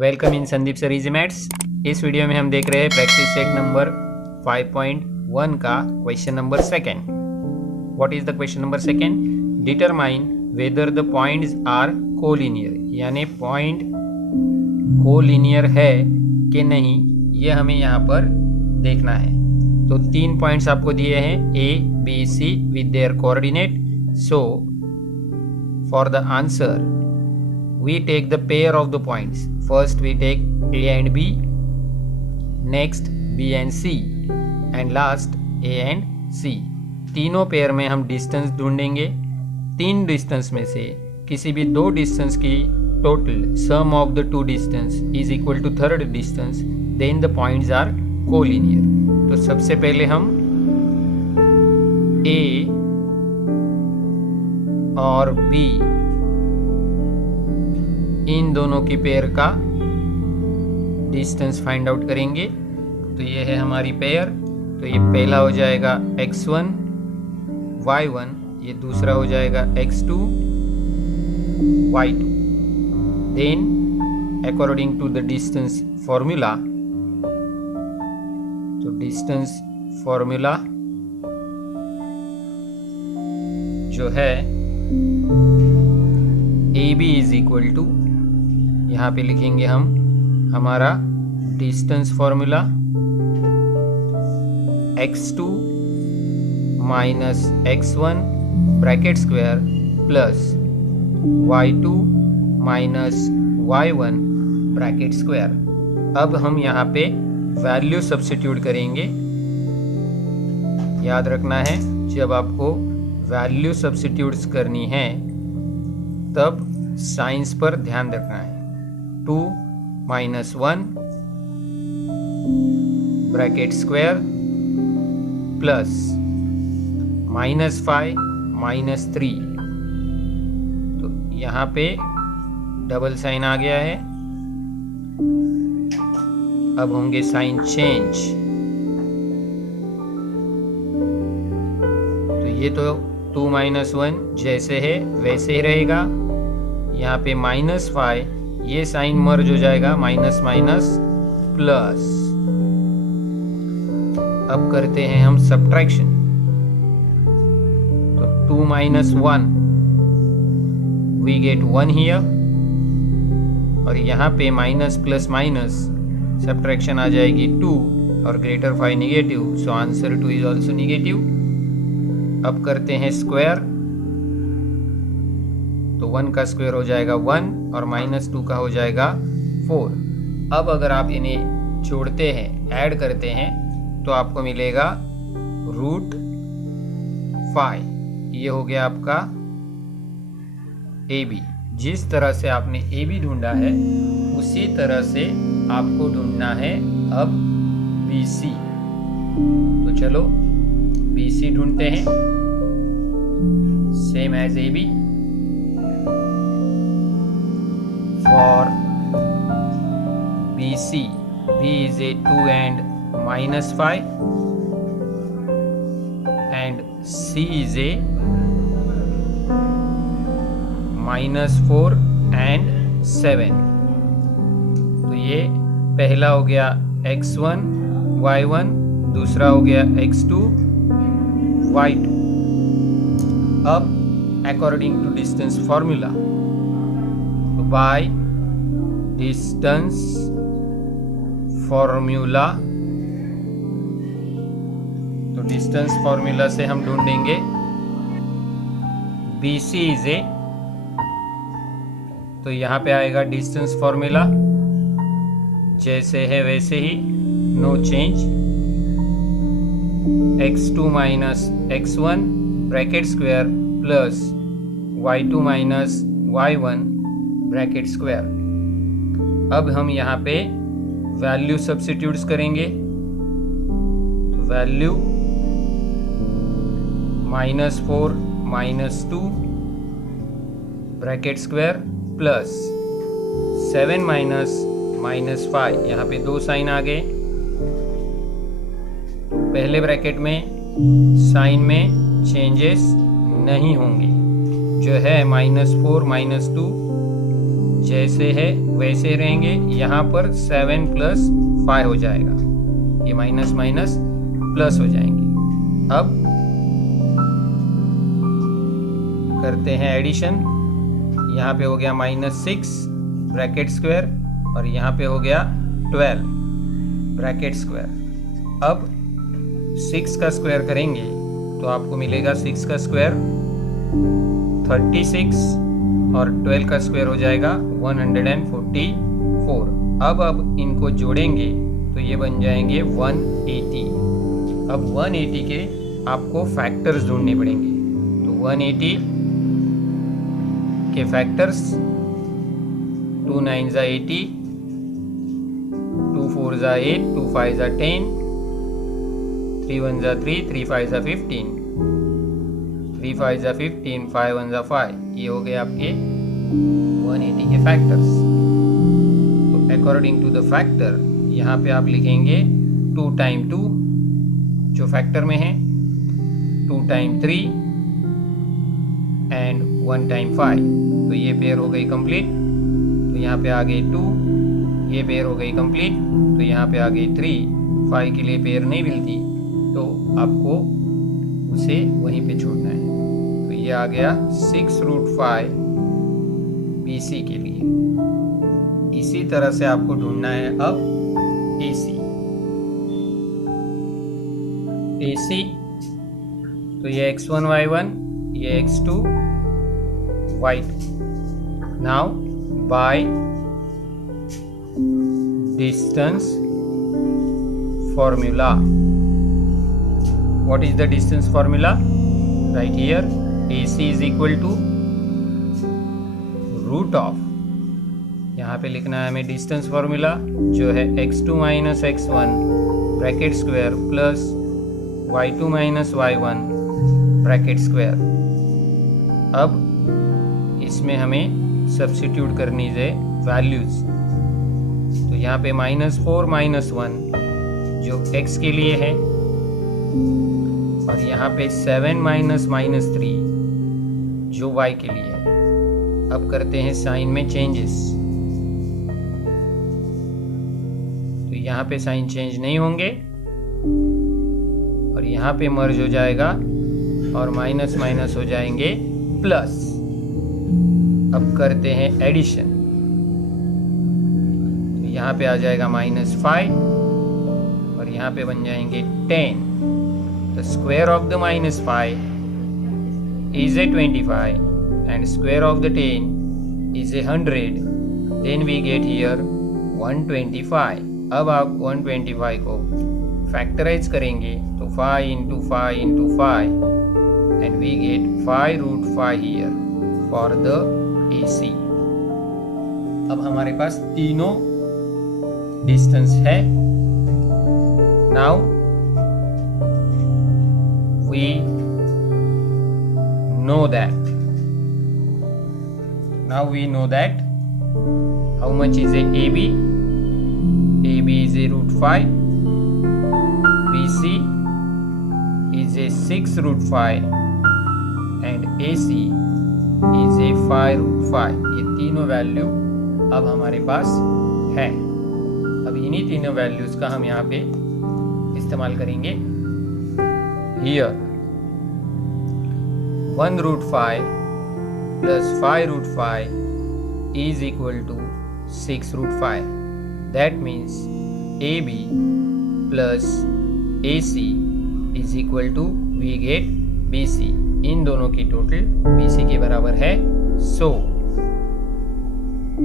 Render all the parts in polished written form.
Welcome in Sandeep sir easy maths. इस video में हम देख रहे हैं प्रैक्टिस सेट नंबर 5.1 का question number second. What is the question number second? Determine whether the points are collinear, यानी पॉइंट कोलिनियर है कि नहीं, ये हमें यहाँ पर देखना है। तो 3 पॉइंट्स आपको दिए हैं A B C with their coordinate. So for the answer we take the pair of the points. First we take A and B, next B and C, and last A and C. तीनों pair में हम distance ढूंढेंगे। 3 distance में से किसी भी 2 distance की total sum of the 2 distance is equal to third distance, then the points are collinear. तो सबसे पहले हम A और B इन दोनों की पेयर का डिस्टेंस फाइंड आउट करेंगे। तो ये है हमारी पेयर। तो ये पहला हो जाएगा x1 y1, ये दूसरा हो जाएगा x2 y2। Then according to the distance formula, तो डिस्टेंस फॉर्मूला जो है AB इज इक्वल टू, यहाँ पे लिखेंगे हम हमारा distance formula x2 minus x1 bracket square plus y2 minus y1 bracket square. अब हम यहाँ पे वैल्यू सब्स्टिट्यूट करेंगे। याद रखना है, जब आपको वैल्यू सब्स्टिट्यूट्स करनी है तब साइंस पर ध्यान रखना है। 2 minus 1 bracket square plus minus 5 minus 3। तो यहाँ पे डबल साइन आ गया है। अब होंगे साइन चेंज। तो ये तो 2 माइनस 1 जैसे है वैसे ही रहेगा। यहाँ पे माइनस 5, ये साइन मर्ज हो जाएगा, माइनस माइनस प्लस। अब करते हैं हम सब्ट्रैक्शन। तो 2 माइनस 1 वी गेट 1 हियर, और यहाँ पे माइनस प्लस माइनस सब्ट्रैक्शन आ जाएगी 2 और greater 5 negative. So answer 2 is also negative. अब करते हैं स्क्वायर। तो 1 का स्क्वायर हो जाएगा 1 और माइनस 2 का हो जाएगा 4। अब अगर आप इन्हें जोड़ते हैं, ऐड करते हैं, तो आपको मिलेगा √5। ये हो गया आपका AB। जिस तरह से आपने AB ढूंढा है उसी तरह से आपको ढूंढना है अब BC। तो चलो BC ढूंढते हैं, same as AB। For BC, B is a 2 and minus 5, and C is a minus 4 and 7। तो ये पहला हो गया x1 y1, दूसरा हो गया x2 y2। अब according to distance formula, by distance formula, तो डिस्टेंस फॉर्मूला से हम ढूंढेंगे BC इज ए। तो यहाँ पे आएगा डिस्टेंस फॉर्मूला जैसे है वैसे ही, no change. x2 minus x1 bracket square plus y2 minus y1 bracket square. अब हम यहाँ पे वैल्यू सब्स्टिट्यूट्स करेंगे। तो value -4 -2 bracket square plus 7 minus -5, यहाँ पे 2 साइन आ गए। पहले ब्रैकेट में साइन में चेंजेस नहीं होंगे, जो है -4 -2 जैसे है वैसे रहेंगे। यहाँ पर 7 + 5 हो जाएगा, ये माइनस माइनस प्लस हो जाएंगे। अब करते हैं एडिशन। यहाँ पे हो गया -6 ब्रैकेट स्क्वायर और यहाँ पे हो गया 12 ब्रैकेट स्क्वायर। अब 6 का स्क्वायर करेंगे तो आपको मिलेगा 6 का स्क्वायर 36 और 12 का स्क्वायर हो जाएगा 144। अब इनको जोड़ेंगे तो ये बन जाएंगे 180। अब 180 के आपको फैक्टर्स ढूंढने पड़ेंगे। तो 180 के फैक्टर्स 2 9 = 80, 2 4 = 8, 2 5 = 10, 3 1 = 3, 3 5 = 15, 3 5 = 15, 5 1 = 5। ये हो गए आपके 180 के फैक्टर्स। तो अकॉर्डिंग टू द फैक्टर यहाँ पे आप लिखेंगे 2 × 2 जो फैक्टर में है, 2 × 3 एंड 1 × 5। तो ये पेयर हो गई कंप्लीट। तो यहाँ पे आ गई 2, ये पेयर हो गई कंप्लीट। तो यहाँ पे आ गई 3। 5 के लिए पेयर नहीं मिलती तो आपको उसे वहीं पे छोड़ना है। तो ये आ गया 6√5 BC के लिए। इसी तरह से आपको ढूंढना है अब AC। तो ये x1 y1, ये x2 y2। Now by distance formula. What is the distance formula? Right here AC is equal to root of, यहाँ पे लिखना है हमें डिस्टेंस फॉर्मूला जो है x2 - x1 bracket square plus y2 - y1 bracket square. अब इसमें हमें सब्स्टिट्यूट करनी है वैल्यूज। तो यहाँ पे -4 - 1 जो x के लिए है और यहाँ पे 7 - -3 जो y के लिए है। अब करते हैं साइन में चेंजेस। तो यहाँ पे साइन चेंज नहीं होंगे और यहाँ पे मर्ज हो जाएगा और माइनस माइनस हो जाएंगे प्लस। अब करते हैं एडिशन। तो यहाँ पे आ जाएगा -5 और यहाँ पे बन जाएंगे 10। The square of the -5 is a 25 and square of the 10 is a 100. Then we get here 125. अब आप 125 को फैक्टराइज करेंगे तो 5 × 5 × 5 and we get 5√5 here for the AC. अब हमारे पास तीनों डिस्टेंस है। Now we know that how much is a AB? AB is a √5, BC is a 6√5 and AC is a 5√5। ये तीनों वैल्यू अब हमारे पास है। अब इन्हीं तीनों वैल्यूज का हम यहाँ पे इस्तेमाल करेंगे। Here 1√5 plus 5√5 is equal to 6√5. That means AB plus AC is equal to we get BC. इन दोनों की टोटल BC के बराबर है। So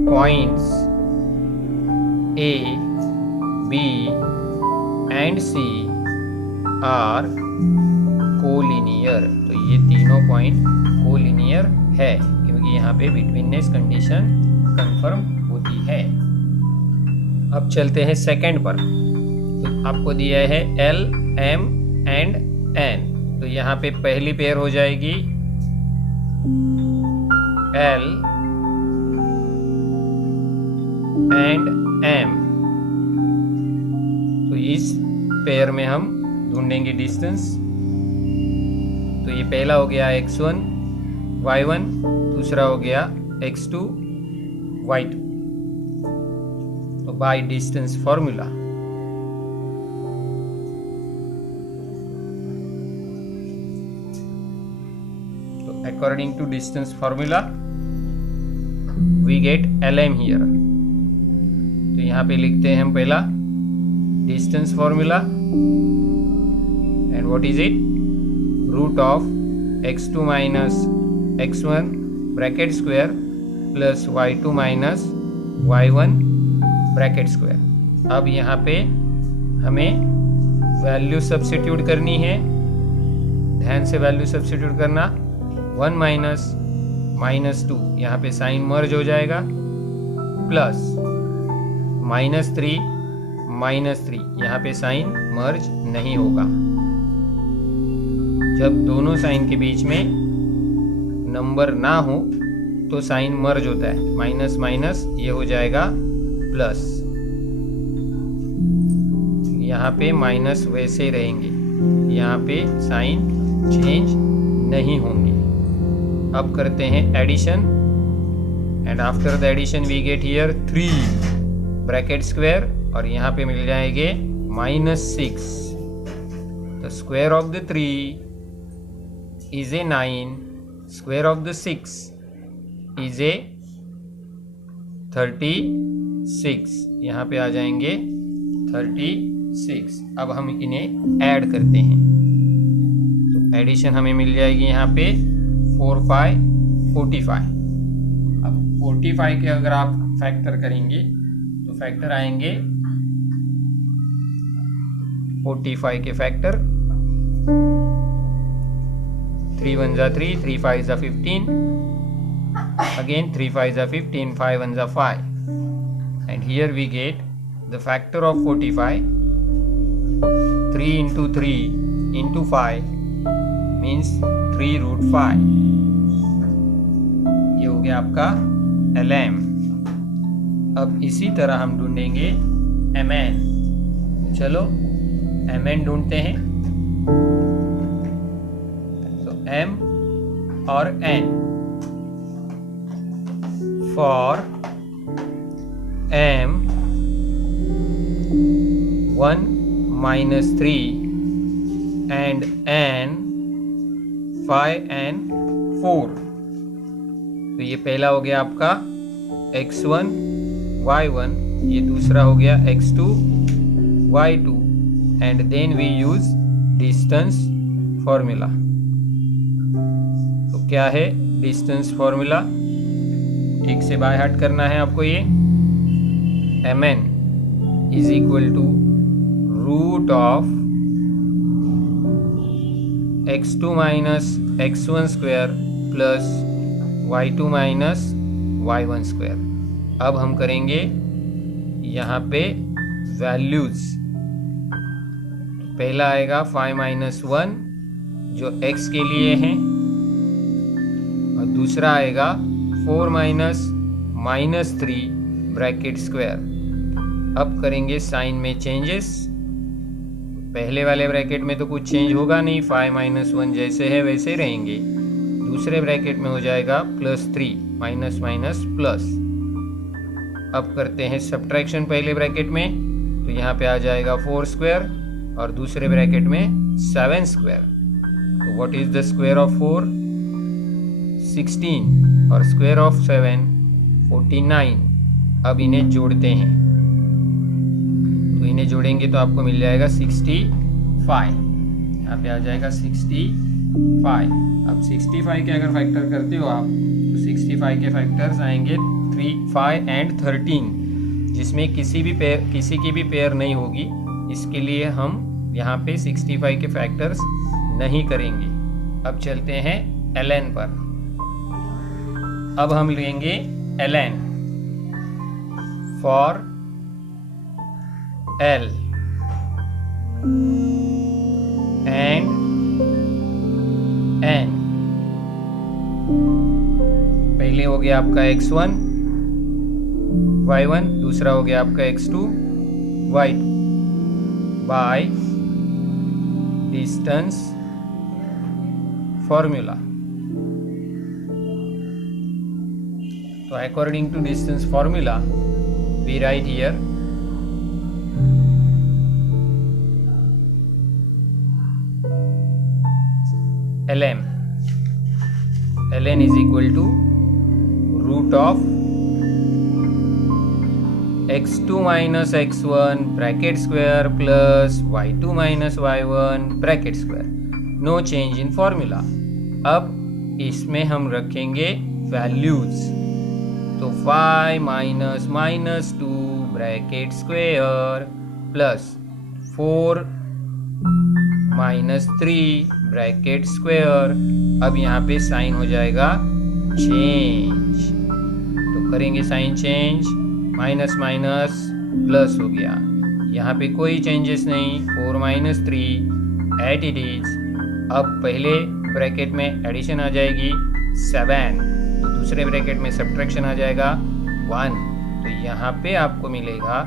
points A, B and C are collinear. तो ये तीनों पॉइंट कोलिनियर है क्योंकि यहाँ पे बिटवीननेस कंडीशन कंफर्म होती है। अब चलते हैं सेकंड पर। तो आपको दिया है L, M एंड N। तो यहाँ पे पहली पेयर हो जाएगी L एंड M। तो इस पेयर में हम ढूंढेंगे डिस्टेंस। तो ये पहला हो गया x1 y1, दूसरा हो गया x2 y2। by distance formula. So according to distance formula we get LM here. तो यहाँ पे लिखते हैं हम पहला distance formula, and what is it? Root of x2 minus x1 bracket square plus y2 minus y1 bracket square. अब यहाँ पे हमें वैल्यू सब्स्टिट्यूट करनी है, ध्यान से वैल्यू सब्स्टिट्यूट करना। 1 माइनस माइनस 2 यहाँ पे साइन मर्ज हो जाएगा, प्लस -3 -3 यहाँ पे साइन मर्ज नहीं होगा। जब दोनों साइन के बीच में नंबर ना हो तो साइन मर्ज होता है, माइनस माइनस ये हो जाएगा प्लस, यहाँ पे माइनस वैसे रहेंगे, यहाँ पे साइन चेंज नहीं होंगे। अब करते हैं addition, and after the addition we get here 3 bracket square, और यहाँ पे मिल जाएंगे -6। The square of the 3 is a 9, square of the 6 is a 36। यहाँ पे आ जाएंगे 36। अब हम इन्हें ऐड करते हैं, तो एडिशन हमें मिल जाएगी यहाँ पे 4 5 45। अब 45 के अगर आप फैक्टर करेंगे तो फैक्टर आएंगे 45 के फैक्टर 3 1 जा 3, 3 5 जा 15, again 3 5 जा 15, 5 1 जा 5, and here we get the factor of 45, 3 into 3 into 5 means 3√5। ये हो गया आपका LM। अब इसी तरह हम ढूंढेंगे MN। चलो MN ढूंढते हैं, तो M और N। For M 1 minus 3 and N 5 and 4। तो ये पहला हो गया आपका x1 y1, ये दूसरा हो गया x2 y2, and then we use distance formula. तो क्या है डिस्टेंस फॉर्मूला? एक से बाय हार्ट करना है आपको। ये mn is equal to root of x2 minus x1 square plus y2 minus y1 square. अब हम करेंगे यहाँ पे वैल्यूज। पहला आएगा 5 माइनस 1 जो x के लिए है, और दूसरा आएगा 4 माइनस -3 ब्रैकेट स्क्वायर। अब करेंगे साइन में चेंजेस। पहले वाले ब्रैकेट में तो कुछ चेंज होगा नहीं, 5 माइनस 1 जैसे है वैसे रहेंगे। दूसरे ब्रैकेट में हो जाएगा +3, माइनस माइनस प्लस। अब करते हैं सब्ट्रैक्शन पहले ब्रैकेट में, तो यहाँ पे आ जाएगा 4 स्क्वायर और दूसरे ब्रैकेट में 7 स्क्वायर। तो what is the square of 4? 16, और स्क्वायर ऑफ 7 49। अब इन्हें जोड़ते हैं, तो इन्हें जोड़ेंगे तो आपको मिल जाएगा 65। यहाँ पे आ जाएगा 65। अब 65 के अगर फैक्टर करते हो आप, तो 65 के फैक्टर्स आएंगे 3, 5 एंड 13, जिसमें किसी की भी पेयर नहीं होगी। इसके लिए हम यहाँ पे 65 के फैक्टर्स नहीं करेंगे। अब चलते हैं ln पर। अब हम लेंगे ln for L and N। पहले हो गया आपका x1 y1, दूसरा हो गया आपका x2 y2 by distance formula. तो according to distance formula we write here ln is equal to root of x2 minus x1 bracket square plus y2 minus y1 bracket square. No change in formula. अब इसमें हम रखेंगे values. तो 5 minus minus 2 bracket square plus 4 minus 3 bracket square. अब यहाँ पे sign हो जाएगा चेंज. तो करेंगे sign change. Minus minus plus हो गया. यहाँ पे कोई चेंजेस नहीं. 4 माइनस 3 एट इट इज. अब पहले ब्रैकेट में एडिशन आ जाएगी 7, तो दूसरे ब्रैकेट में सब्ट्रैक्शन आ जाएगा 1. तो यहाँ पे आपको मिलेगा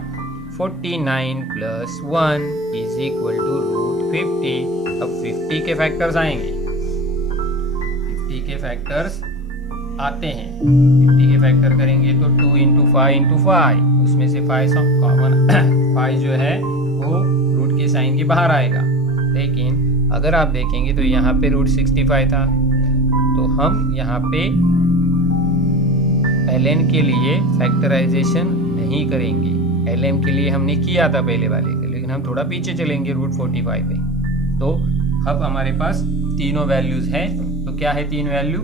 49 plus 1 is equal to root 50. अब 50 के फैक्टर्स आएंगे. 50 के फैक्टर्स आते हैं. 50 के फैक्टर करेंगे तो 2 इंटू 5 इंटू 5, उसमें से 5 कॉमन 5 जो है वो रूट के साइन के बाहर आएगा. लेकिन अगर आप देखेंगे तो यहाँ पे रूट 65 था. तो हम यहाँ पे ln के लिए फैक्टराइजेशन नहीं करेंगे. ln के लिए हमने किया था पहले वाले के, लेकिन हम थोड़ा पीछे चलेंगे रूट 45 पे. तो अब हमारे पास तीनों वैल्यूज हैं. तो क्या है तीन value?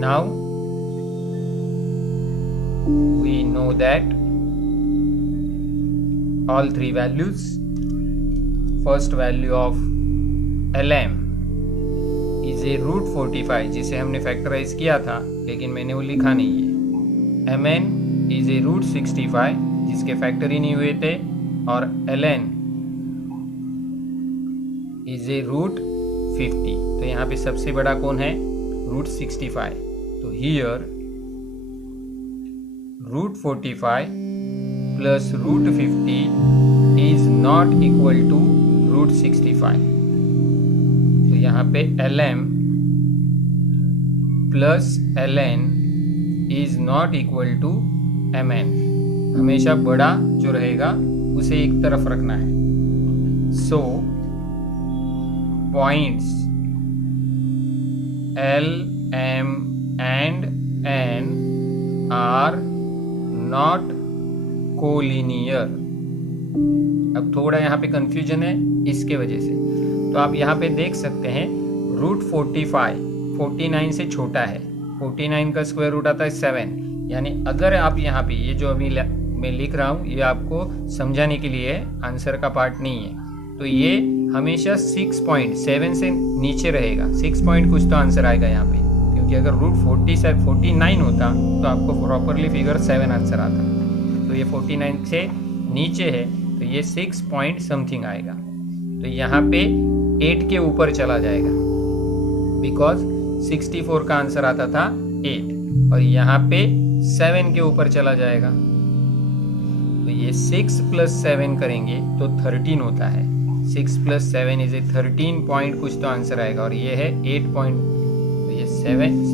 Now we know that all three values. First value of lm is a root 45 जिसे हमने फैक्टराइज किया था, लेकिन मैंने वो लिखा नहीं है. mn is a root 65 जिसके फैक्टर ही नहीं हुए थे. और ln is a root 50. तो यहाँ पे सबसे बड़ा कौन है? रूट 65. तो here root 45 plus root 50 is not equal to root 65. तो यहाँ पे lm plus ln is not equal to mn. हमेशा बड़ा जो रहेगा उसे एक तरफ रखना है. So points L, M and N are not collinear. अब थोड़ा यहाँ पे कंफ्यूजन है इसके वजह से. तो आप यहाँ पे देख सकते हैं रूट 45 49 से छोटा है. 49 का स्क्वायर रूट आता है 7. यानी अगर आप यहाँ पे ये जो अभी मैं लिख रहा हूँ ये आपको समझाने के लिए आंसर का पार्ट नहीं है. तो ये हमेशा 6.7 से नीचे रहेगा. 6 पॉइंट कुछ तो आंसर आएगा यहाँ पे, क्योंकि अगर रूट 49 होता तो आपको प्रॉपरली फिगर 7 आंसर आता. तो ये 49 से नीचे है तो ये 6 पॉइंट समथिंग आएगा. तो यहाँ पे 8 के ऊपर चला जाएगा, बिकॉज 64 का आंसर आता था 8 और यहाँ पे 7 के ऊपर चला जाएगा. तो ये 6 प्लस 7 करेंगे तो 13 होता है. 6 प्लस 7 इज ए 13 पॉइंट कुछ तो आंसर आएगा. और ये है 8 पॉइंट. तो ये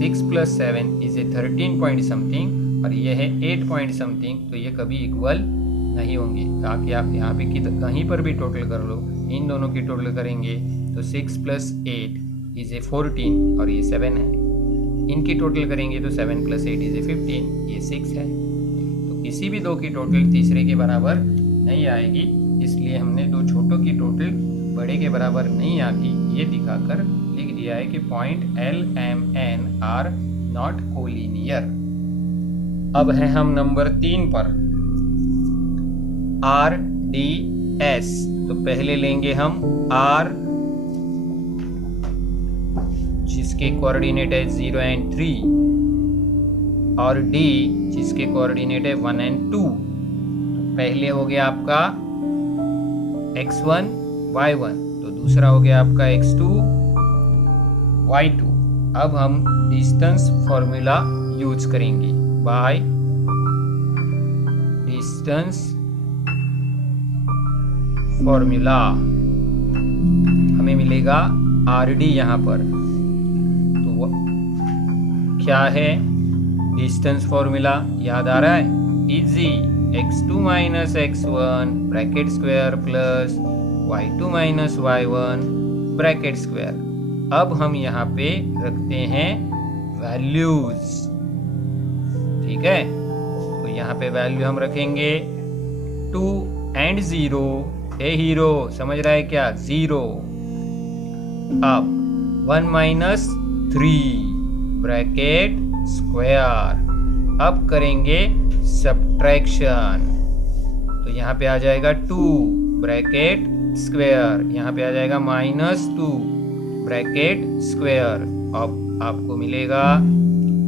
6 plus 7 is a 13 point something और ये है 8 पॉइंट समथिंग. तो ये कभी इक्वल नहीं होंगे. ताकि आप यहाँ पे कहीं पर भी टोटल कर लो, इन दोनों की टोटल करेंगे तो 6 प्लस 8 इज ए 14 और ये 7 है. इनकी टोटल करेंगे तो 7 प्लस 8 इज ए 15, ये 6 है. तो किसी भी दो की टोटल तीसरे के बराबर नहीं आएगी. इसलिए हमने दो छोटों की टोटल बड़े के बराबर नहीं आती ये दिखाकर लिख दिया है कि point L, M, N are not collinear. अब है हम नंबर 3 पर. R, D, S. तो पहले लेंगे हम R जिसके कोऑर्डिनेट है 0 एंड 3 और D जिसके कोऑर्डिनेट है 1 एंड 2. तो पहले हो गया आपका x1 y1, तो दूसरा हो गया आपका x2 y2. अब हम डिस्टेंस फॉर्मूला यूज करेंगे. बाय डिस्टेंस फॉर्मूला हमें मिलेगा RD यहाँ पर. तो क्या है डिस्टेंस फॉर्मूला? याद आ रहा है? Easy. x2 minus x1 bracket square plus y2 minus y1 bracket square. अब हम यहाँ पे रखते हैं वैल्यूज, ठीक है। तो यहाँ पे वैल्यू हम रखेंगे 2 एंड 0। ए हीरो समझ रहा है क्या? 0। अब 1 माइनस 3 ब्रैकेट स्क्वायर। अब करेंगे सब्ट्रैक्शन, तो यहाँ पे आ जाएगा 2 ब्रैकेट स्क्वायर, यहाँ पे आ जाएगा -2 ब्रैकेट स्क्वायर। अब आपको मिलेगा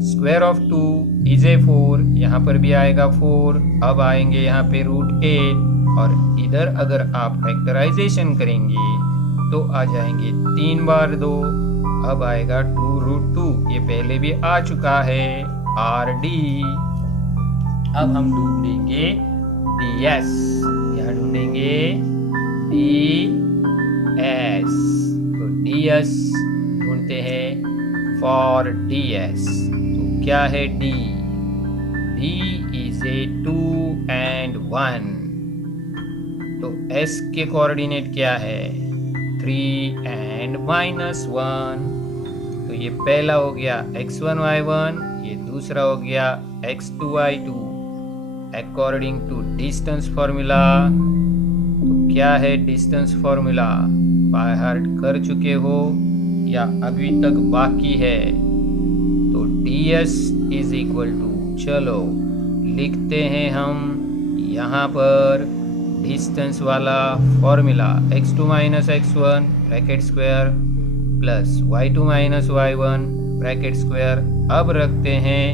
स्क्वायर ऑफ 2 इज ए 4, यहाँ पर भी आएगा 4। अब आएंगे यहाँ पे √8 और इधर अगर आप फैक्टराइजेशन करेंगे तो आ जाएंगे 3 बार 2। अब आएगा 2√2, ये पहले भी आ चुका है, RD। अब हम ढूंढेंगे DS, यहाँ ढूंढेंगे DS। तो DS ढूंढते हैं फॉर DS। तो क्या है D? D is a 2 and 1। तो S के कोऑर्डिनेट क्या है? 3 एंड -1। तो ये पहला हो गया x1 y1, ये दूसरा हो गया x2 y2 according to distance formula. तो क्या है डिस्टेंस फॉर्मूला? बाय हार्ट कर चुके हो या अभी तक बाकी है? तो ds इज इक्वल टू, चलो लिखते हैं हम यहाँ पर डिस्टेंस वाला formula, x2 minus x1 bracket square plus y2 minus y1 bracket square. अब रखते हैं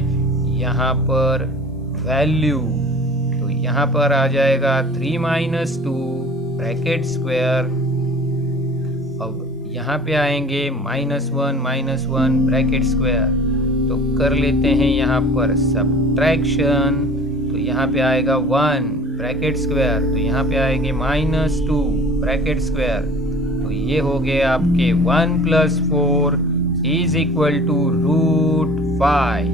यहाँ पर वैल्यू, तो यहाँ पर आ जाएगा 3 माइनस 2 ब्रैकेट स्क्वायर। अब यहाँ पे आएंगे -1 ब्रैकेट स्क्वायर। तो कर लेते हैं यहाँ पर सब्ट्रैक्शन, तो यहाँ पे आएगा 1 ब्रैकेट स्क्वायर, तो यहाँ पे आएंगे -2 ब्रैकेट स्क्वायर। तो ये हो गए आपके 1 + 4 is equal to √5,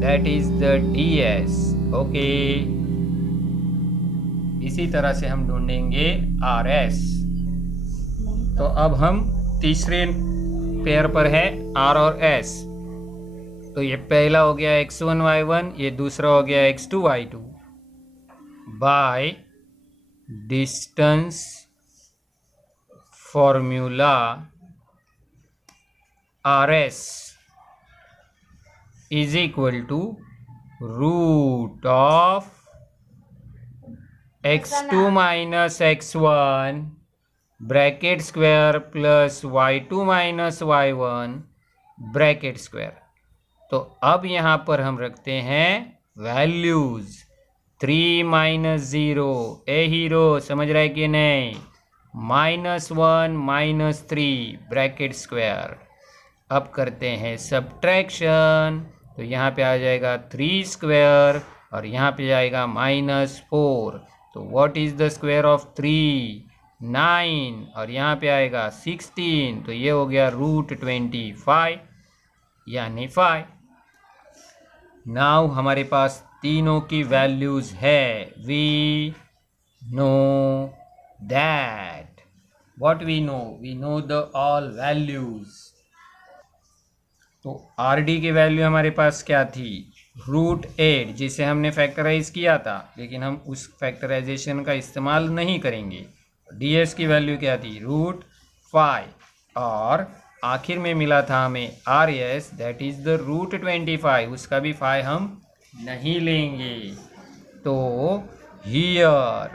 that is the DS। Okay, इसी तरह से हम ढूंढेंगे RS। तो अब हम तीसरे पेयर पर है R और S। तो ये पहला हो गया x1 y1, ये दूसरा हो गया x2 y2। By distance formula RS is equal to √ x2 minus x1 bracket square plus y2 minus y1 bracket square. तो अब यहाँ पर हम रखते हैं वैल्यूज। 3 - 0, ए हीरो समझ रहा है कि नहीं? -1 - 3 ब्रैकेट स्क्वायर। अब करते हैं सब्ट्रैक्शन, तो यहाँ पे आ जाएगा 3 स्क्वायर और यहाँ पे आएगा -4। तो what is the square of 3? 9 और यहाँ पे आएगा 16। तो ये हो गया √25 यानी 5। नाउ हमारे पास तीनों की वैल्यूज है। We know that, what we know the all values. तो RD की वैल्यू हमारे पास क्या थी? √8, जिसे हमने फैक्टराइज किया था, लेकिन हम उस फैक्टराइजेशन का इस्तेमाल नहीं करेंगे। DS की वैल्यू क्या थी? √5 और आखिर में मिला था हमें RS, दैट इज द √25, उसका भी 5 हम नहीं लेंगे। तो हियर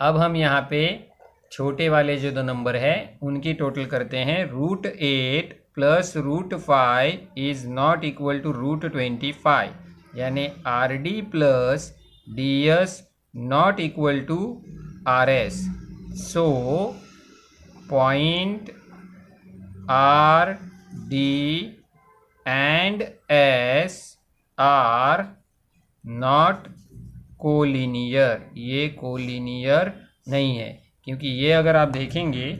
अब हम यहाँ पे छोटे वाले जो 2 नंबर है उनकी टोटल करते हैं। √8 + √5 इज नॉट इक्वल टू √25, यानी RD + DS not equal to RS। So point RD and S are not collinear. ये कोलिनियर नहीं है, क्योंकि ये अगर आप देखेंगे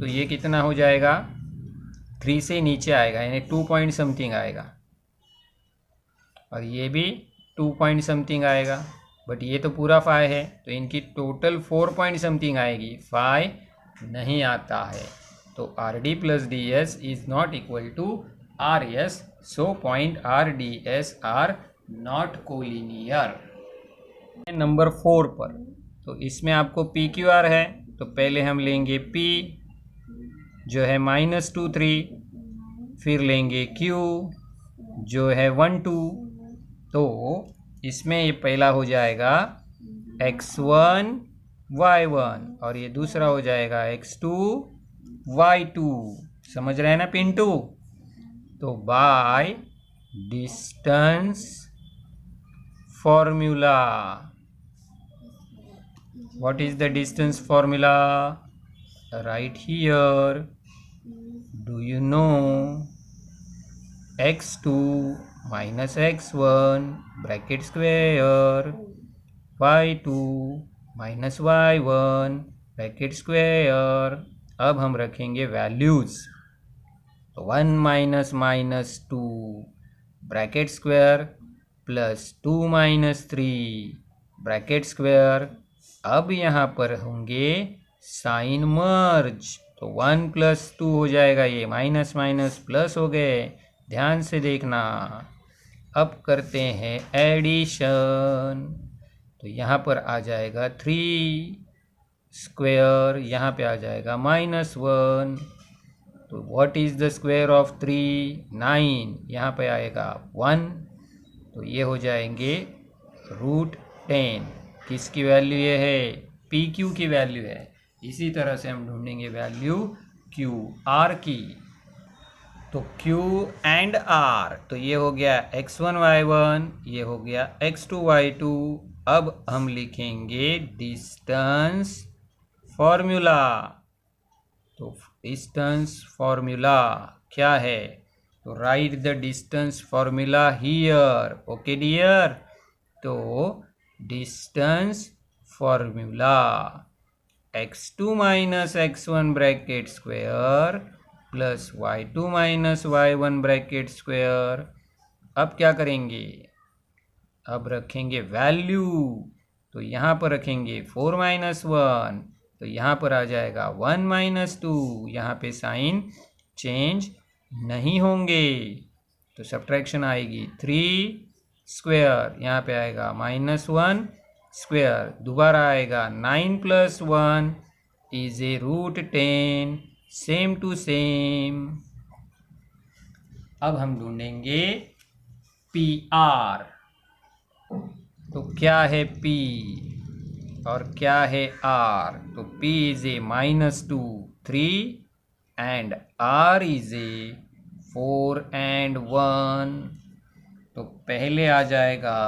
तो ये कितना हो जाएगा? 3 से नीचे आएगा, यानी 2 पॉइंट समथिंग आएगा, और ये भी 2 पॉइंट समथिंग आएगा। बट ये तो पूरा 5 है, तो इनकी टोटल 4 पॉइंट समथिंग आएगी, 5 नहीं आता है। तो R D plus D S is not equal to R S, so point R D S are not collinear. Number 4 पर, तो इसमें आपको पी क्यू आर है, तो पहले हम लेंगे पी जो है -2 3, फिर लेंगे क्यू जो है 1 2। तो इसमें ये पहला हो जाएगा x1 y1 और ये दूसरा हो जाएगा x2 y2। समझ रहे हैं ना पिंटू? तो bye distance formula, what is the distance formula? Right here, do you know x2 minus x1 bracket square y2 minus y1 bracket square। अब हम रखेंगे वैल्यूज, तो 1 minus minus 2 bracket square plus 2 minus 3 bracket square. अब यहाँ पर होंगे sign मर्ज, तो 1 plus 2 हो जाएगा, ये माइनस माइनस प्लस हो गए, ध्यान से देखना। अब करते हैं एडिशन, तो यहाँ पर आ जाएगा 3 स्क्वायर, यहाँ पे आ जाएगा -1। तो what is the square of 3? 9, यहाँ पे आएगा 1, तो ये हो जाएंगे √10। किसकी वैल्यू ये है? पी क्यू की वैल्यू है। इसी तरह से हम ढूंढेंगे वैल्यू क्यू आर की, तो क्यू एंड आर, तो ये हो गया x1 y1, ये हो गया x2 y2। अब हम लिखेंगे डिस्टेंस फॉर्मूला, तो डिस्टेंस फॉर्मूला क्या है? तो right the distance formula here, okay dear. तो distance formula x2 minus x1 bracket square plus y2 minus y1 bracket square. अब क्या करेंगे? अब रखेंगे वैल्यू, तो यहाँ पर रखेंगे 4 माइनस 1, तो यहाँ पर आ जाएगा 1 माइनस 2, यहाँ पे साइन चेंज नहीं होंगे, तो सब्ट्रैक्शन आएगी 3 स्क्वायर, यहाँ पे आएगा -1 स्क्वायर, दोबारा आएगा 9 plus 1 is a √10, same to same. अब हम ढूंढेंगे पी आर, तो क्या है P और क्या है R? तो P is a -2 3 and R is a 4 and 1। तो पहले आ जाएगा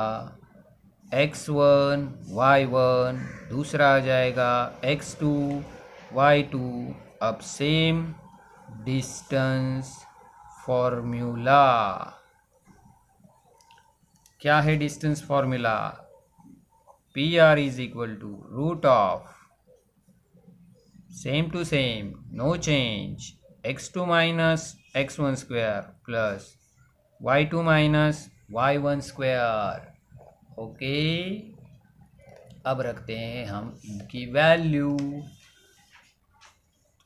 x1 y1, दूसरा आ जाएगा x2 y2। अब सेम डिस्टेंस फॉर्मूला, क्या है distance formula? P R is equal to √ same to same, no change, x2 minus x1 square plus y2 minus y1 square. Okay, अब रखते हैं हम इनकी वैल्यू,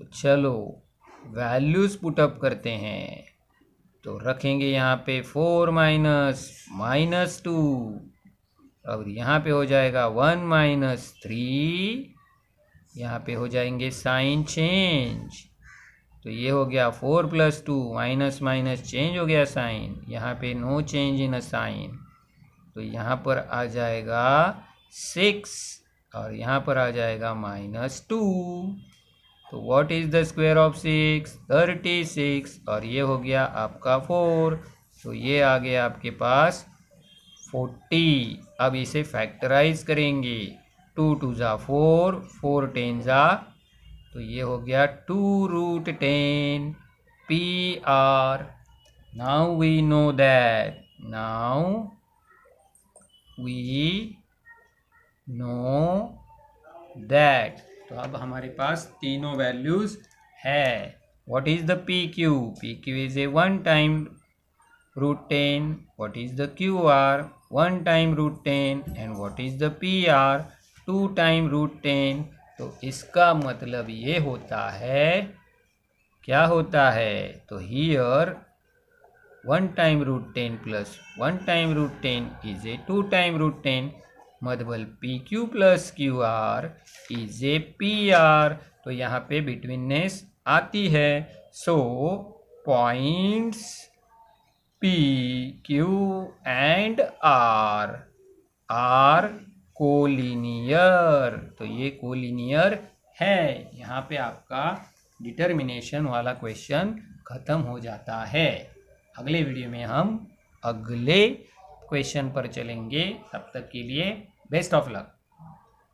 तो चलो वैल्यूज पुटअप करते हैं। तो रखेंगे यहाँ पे 4 माइनस 2, और यहाँ पे हो जाएगा 1 माइनस 3, यहाँ पे हो जाएंगे साइन चेंज, तो ये हो गया 4 प्लस 2, माइनस माइनस चेंज हो गया साइन, यहाँ पे no change in a sign, तो यहाँ पर आ जाएगा 6 और यहाँ पर आ जाएगा -2। तो what is the square of 6? 36, और ये हो गया आपका 4, तो ये आ गया आपके पास 40। अब इसे फैक्टराइज करेंगे, 2 2 ज़ा 4, 4 10 ज़ा, तो ये हो गया 2√10 P R. Now we know that, तो अब हमारे पास तीनों वैल्यूज है। What is the P Q? P Q is a 1 time root 10, what is the QR, 1 time root 10 and what is the PR, 2 time root 10। तो इसका मतलब ये होता है, क्या होता है, तो here 1 time root 10 plus 1 time root 10 is a 2 time root 10, मतलब PQ plus QR is a PR। तो यहाँ पे बिटवीननेस आती है। So points P, Q and R are collinear. तो ये कोलिनियर है। यहाँ पे आपका डिटर्मिनेशन वाला क्वेश्चन खत्म हो जाता है। अगले वीडियो में हम अगले क्वेश्चन पर चलेंगे। तब तक के लिए बेस्ट ऑफ लक।